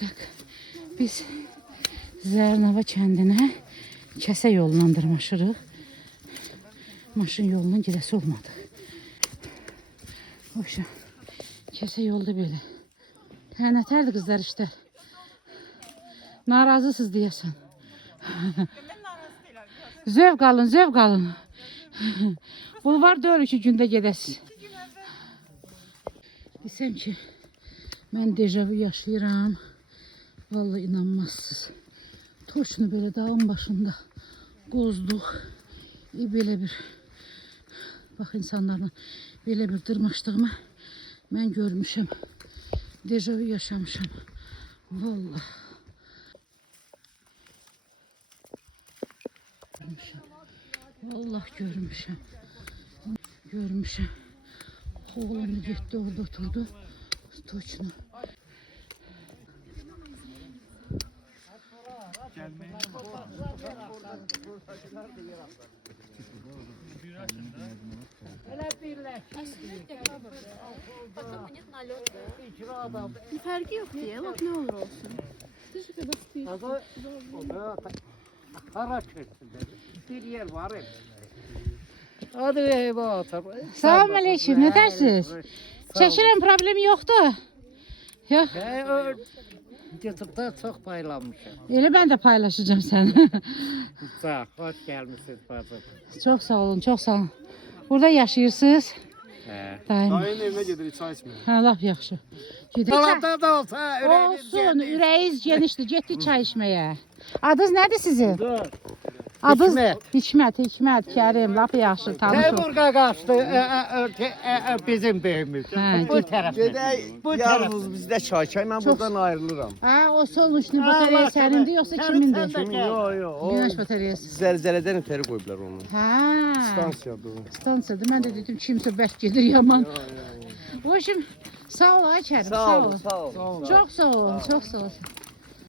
Tak. Biz Zərnava kəndinə kəsə yollandırmışırıq. Maşın yolundan gedəsi olmadı. Hoşa. Kəsə yolda belə. Hə, nətərdir qızlar işlər? Narazısınız deyəsən. Zövq alın, zövq alın. Bulvar deyil ki, gündə gedəsiz. Desəm ki, mən dejavu yaşayıram. Vallahi inanmazsınız. Toşunu böyle dağın başında qozduq. Belə bir, bax insanlarla belə bir dırmaşdığımı mən görmüşəm. Dejavu yaşamışam. Vallahi. Vallahi görmüşəm. Görmüşəm. Oğlum getdi orada oturdu. Toçunu. Bir farkı yok diye. Bak ne olur olsun. Bir yer var hep. Hadi eyvah. Salam aleyküm, ne dersiniz? Çəkirəm, problemi yoxdur. Yox. YouTube'da çok paylaşmışım. Elə mən də paylaşacağım səni. Sağ, hoş gelmişsiniz bacım. Çox sağ olun, çox sağ olun. Burada yaşayırsınız. Daim. Dayının evine gedirik, çay içmeye. Hə, laf yaxşı. Gedək. Dolapta da olsa Olsun, ürəyiniz genişdir. Getdik çay içməyə. Adınız nədir sizin? Dur. Adınız Hikmət. Hikmət, Kərim, laf yaxşı, tanış ol. Teymur qaçtı bizim beyimiz. Hə, Bu tərəfdə. Gedək, yalnız bizdə çay çay, mən buradan ayrılıram. Ha, o soluşlu batarya sənindir, yoxsa kimindir? Yo, yo, o Güneş bataryası. zəlzələdən ötəri qoyublar onu. Ha, Stansiyadır o. stansiyadır. Mən də dedim, kimsə bərk gedir yaman. O şimdi sağ ol, ay Kərim, sağ ol. Sağ ol. Çok sağ olun, çok sağ olun.